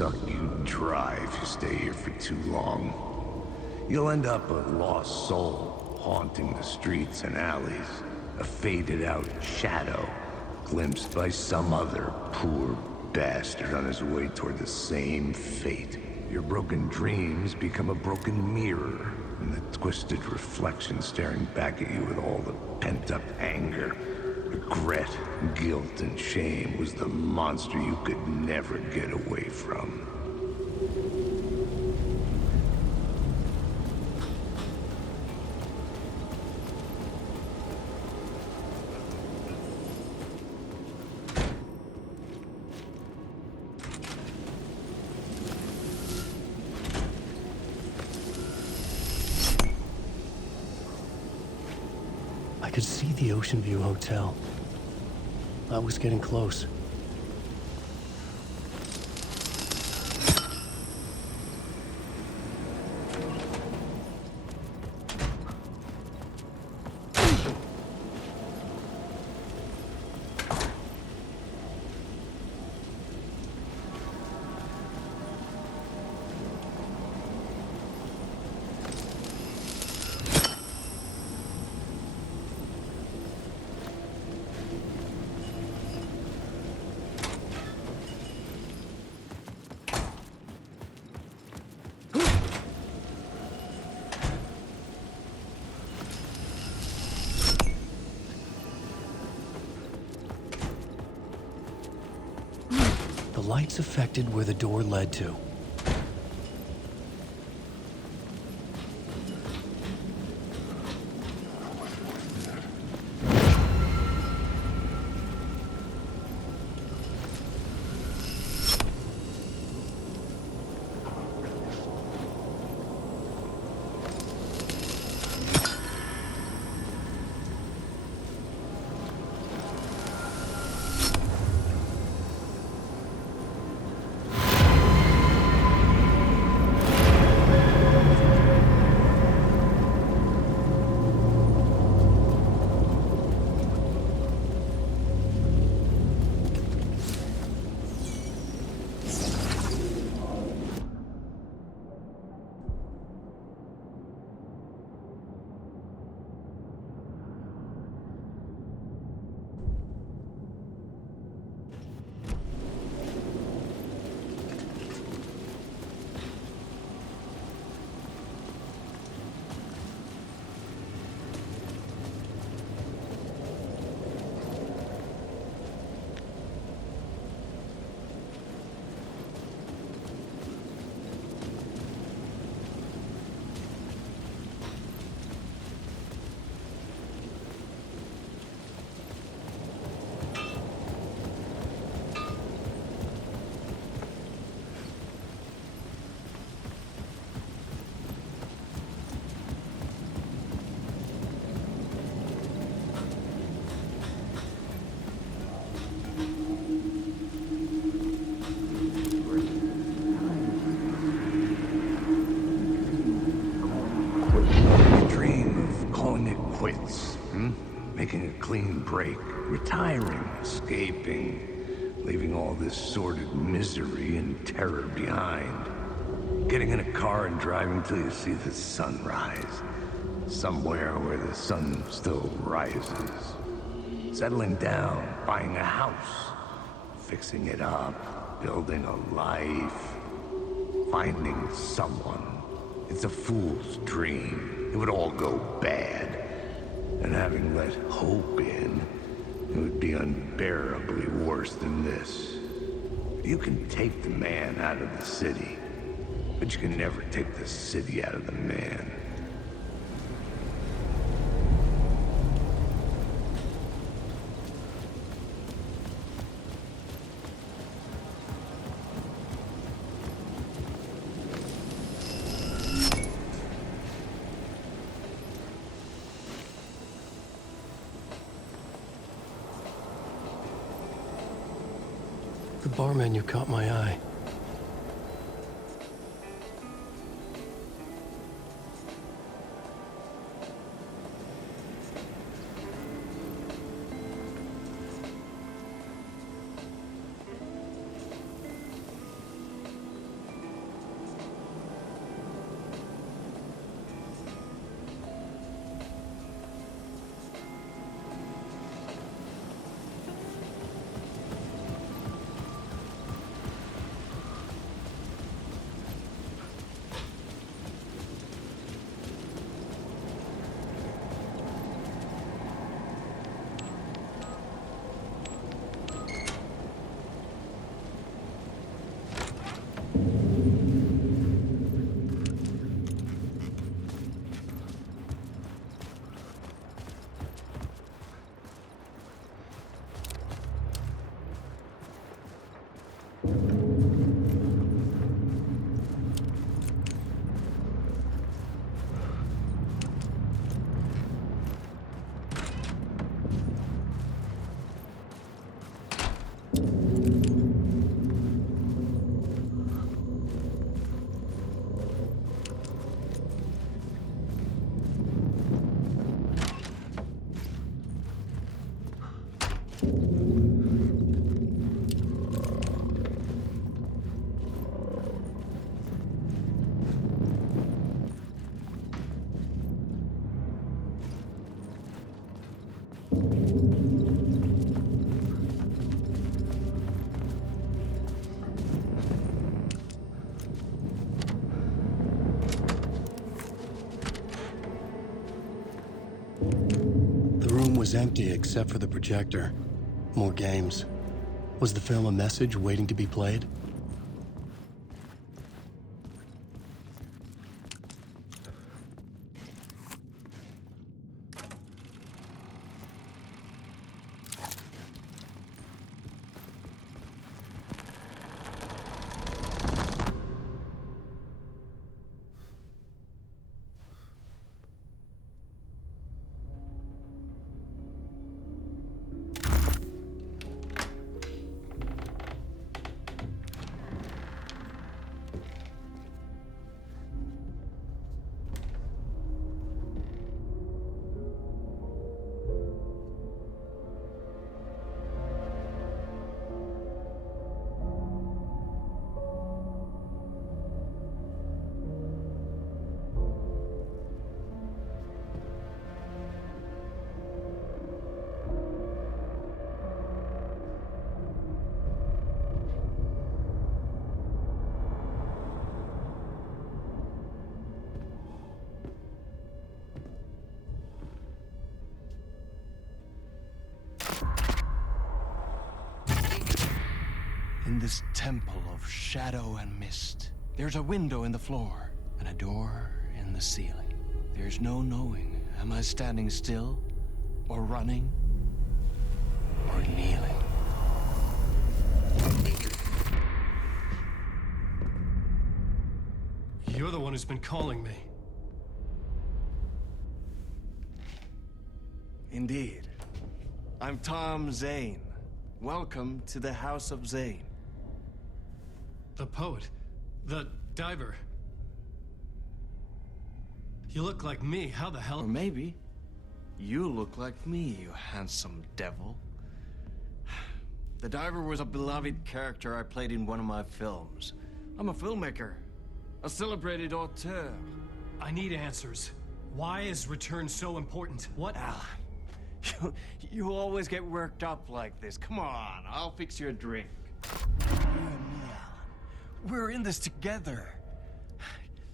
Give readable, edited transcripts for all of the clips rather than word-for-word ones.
suck you dry if you stay here for too long. You'll end up a lost soul, haunting the streets and alleys. A faded-out shadow, glimpsed by some other poor bastard on his way toward the same fate. Your broken dreams become a broken mirror, and the twisted reflection staring back at you with all the pent-up anger, regret, guilt, and shame was the monster you could never get away from. I could see the Ocean View Hotel. I was getting close. The lights affected where the door led to. Making a clean break, retiring, escaping, leaving all this sordid misery and terror behind. Getting in a car and driving till you see the sun rise, somewhere where the sun still rises. Settling down, buying a house, fixing it up, building a life, finding someone. It's a fool's dream. It would all go bad. And having let hope in, it would be unbearably worse than this. You can take the man out of the city, but you can never take the city out of the man. The bar menu caught my eye. was empty except for the projector. More games. Was the film a message waiting to be played? In this temple of shadow and mist, there's a window in the floor and a door in the ceiling. There's no knowing, am I standing still, or running, or kneeling? You're the one who's been calling me. Indeed. I'm Tom Zane. Welcome to the House of Zane. The poet. The diver. You look like me. How the hell? Or maybe you look like me, you handsome devil. The diver was a beloved character I played in one of my films. I'm a filmmaker, a celebrated auteur. I need answers. Why is Return so important? What? Alan, you always get worked up like this. Come on, I'll fix you a drink. You and me, Alan. We're in this together.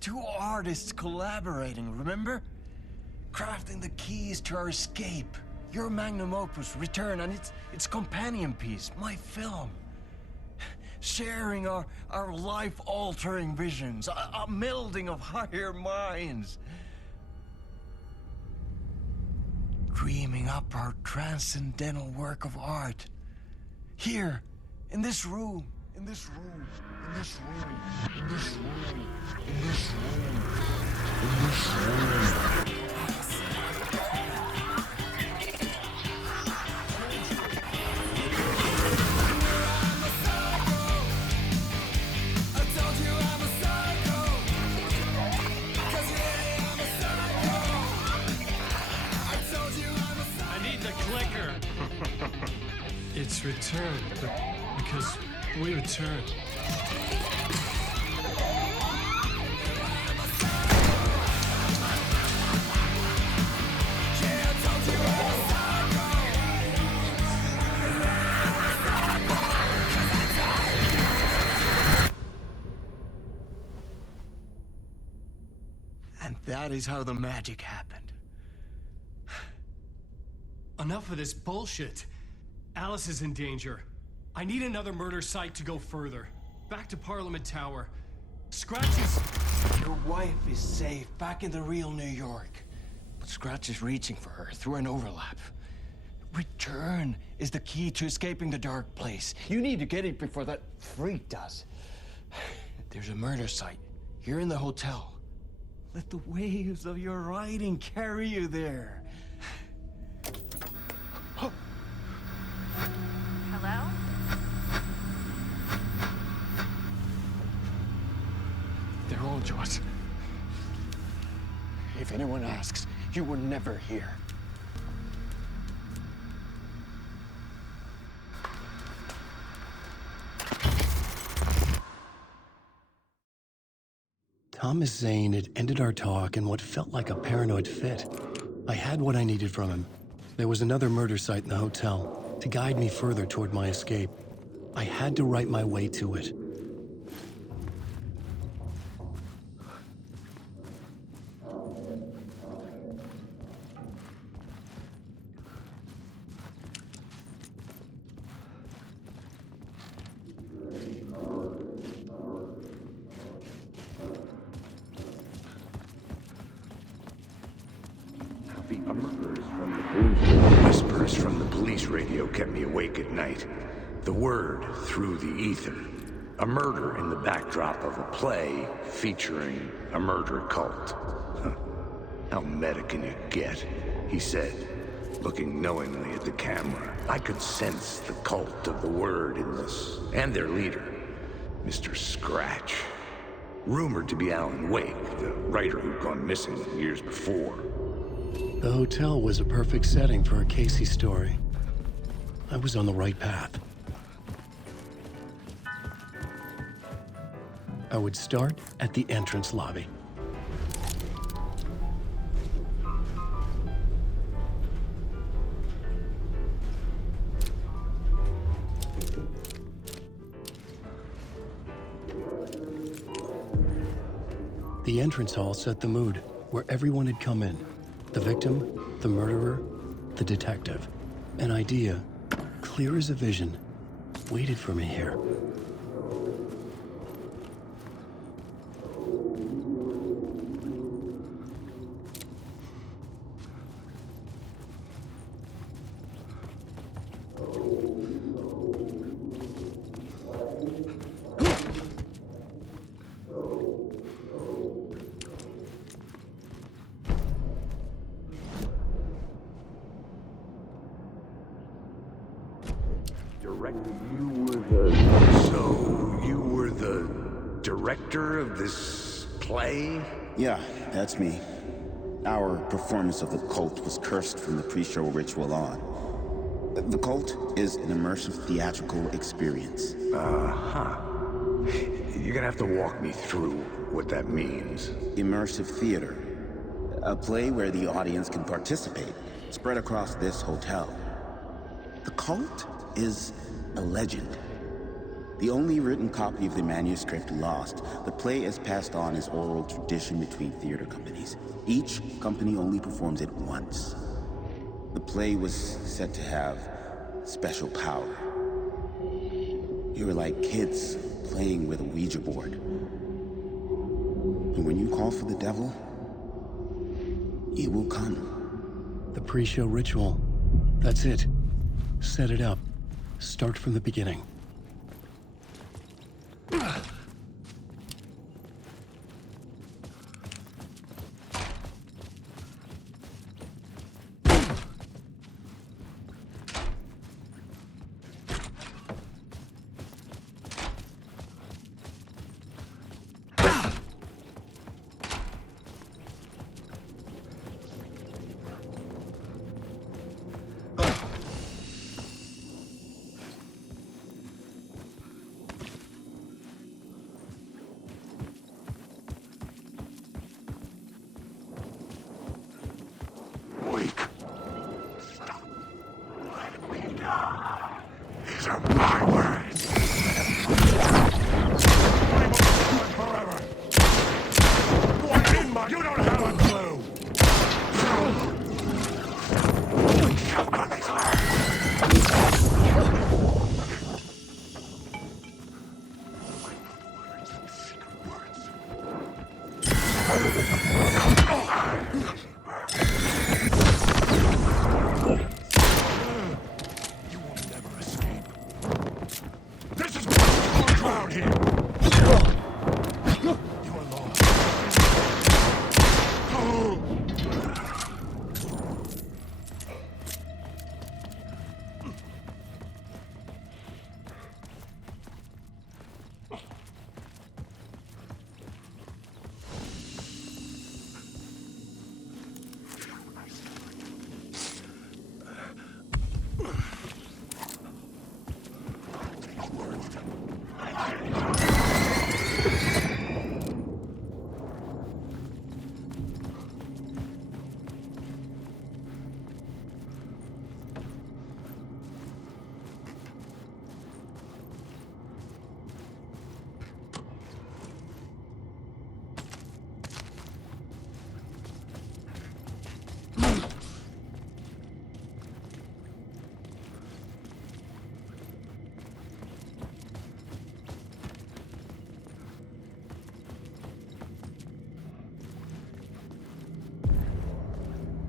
Two artists collaborating, remember? Crafting the keys to our escape. Your magnum opus, Return, and its companion piece, my film. Sharing our life-altering visions, a melding of higher minds. Dreaming up our transcendental work of art. Here, in this room, in this room, in this room, in this room, in this room, in this room. It's Return, because we return. And that is how the magic happened. Enough of this bullshit. Alice is in danger. I need another murder site to go further. Back to Parliament Tower. Scratch is... Your wife is safe, back in the real New York. But Scratch is reaching for her through an overlap. Return is the key to escaping the dark place. You need to get it before that freak does. There's a murder site here in the hotel. Let the waves of your writing carry you there. Hello? They're all yours. If anyone asks, you were never here. Thomas Zane had ended our talk in what felt like a paranoid fit. I had what I needed from him. There was another murder site in the hotel to guide me further toward my escape. I had to write my way to it. Whispers from the police radio kept me awake at night. The word through the ether. A murder in the backdrop of a play featuring a murder cult. Huh. How meta can you get? He said, looking knowingly at the camera. I could sense the cult of the word in this, and their leader, Mr. Scratch. Rumored to be Alan Wake, the writer who'd gone missing years before. The hotel was a perfect setting for a Casey story. I was on the right path. I would start at the entrance lobby. The entrance hall set the mood, where everyone had come in. The victim, the murderer, the detective. An idea, clear as a vision, waited for me here. So, you were the director of this play? Yeah, that's me. Our performance of the cult was cursed from the pre-show ritual on. The cult is an immersive theatrical experience. Uh-huh. You're gonna have to walk me through what that means. Immersive theater. A play where the audience can participate, spread across this hotel. The cult is a legend. The only written copy of the manuscript lost, the play is passed on as oral tradition between theater companies. Each company only performs it once. The play was said to have special power. You were like kids playing with a Ouija board. And when you call for the devil, he will come. The pre-show ritual. That's it. Set it up. Start from the beginning. Wake. Stop. Let me die. These are my words. Forever. What's in my... You don't have a clue. Shut up, these You will never escape. This is my ground here. You are lost.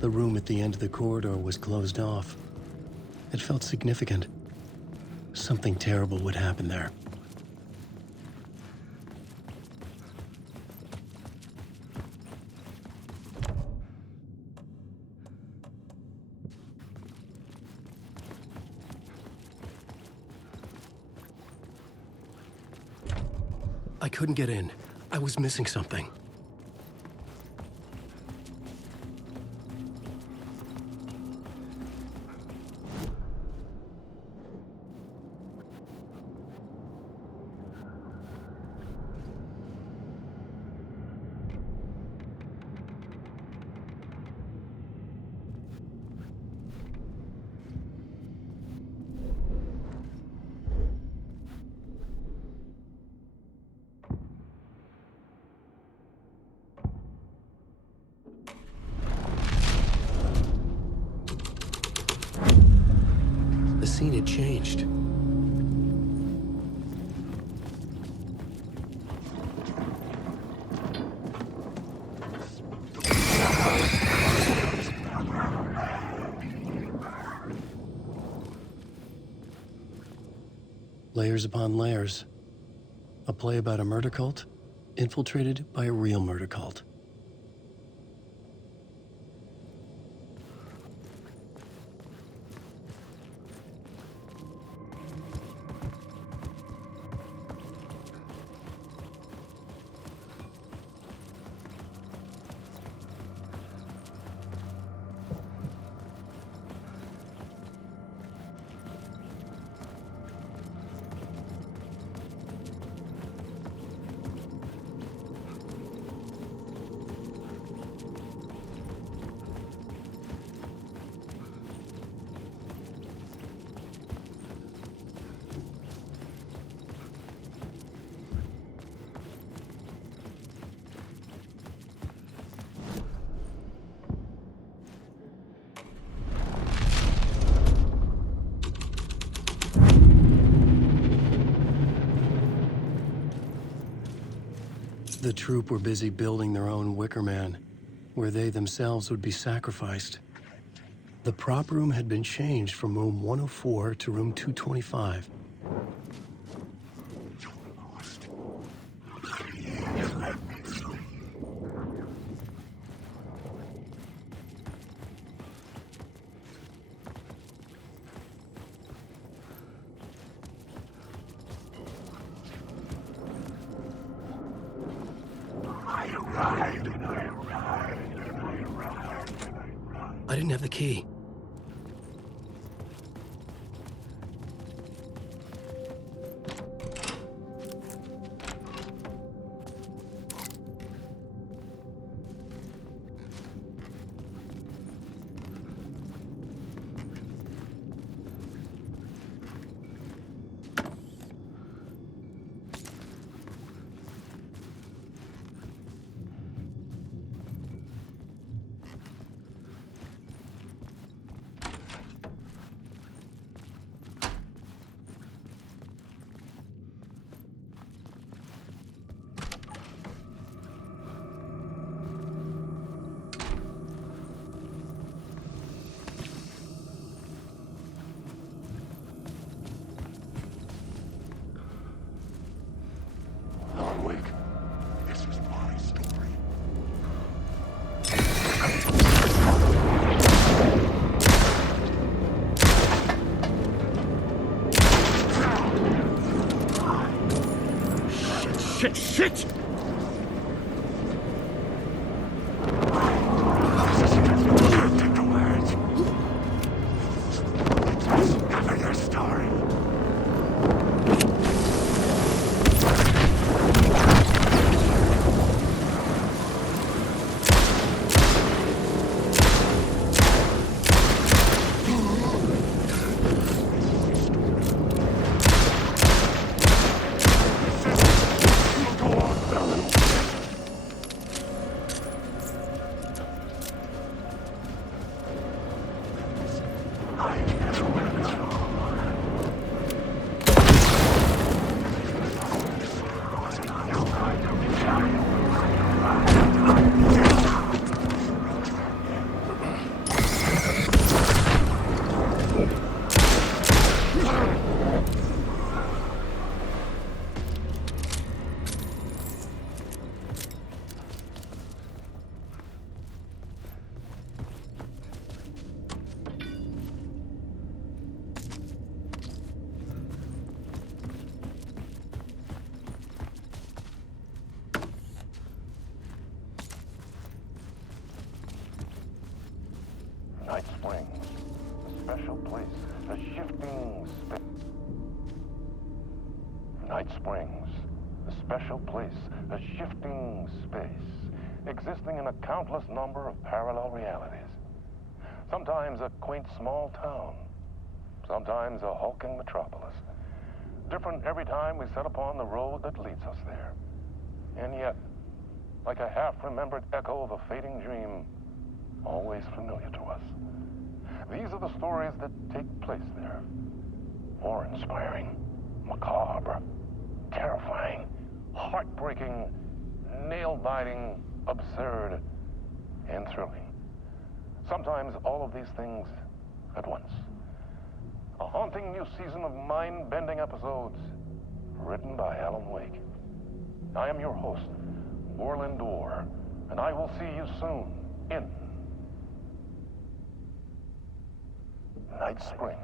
The room at the end of the corridor was closed off. It felt significant. Something terrible would happen there. I couldn't get in. I was missing something. The scene had changed. Layers upon layers. A play about a murder cult, infiltrated by a real murder cult. The troupe were busy building their own Wicker Man, where they themselves would be sacrificed. The prop room had been changed from room 104 to room 225. I didn't have the key. Shit! Go on, Bella. special place, a shifting space, existing in a countless number of parallel realities. Sometimes a quaint small town, sometimes a hulking metropolis. Different every time we set upon the road that leads us there. And yet, like a half-remembered echo of a fading dream, always familiar to us. These are the stories that take place there. Awe-inspiring, macabre, terrifying, heartbreaking, nail-biting, absurd, and thrilling. Sometimes all of these things at once. A haunting new season of mind-bending episodes written by Alan Wake. I am your host, Orland Orr, and I will see you soon in Night Springs.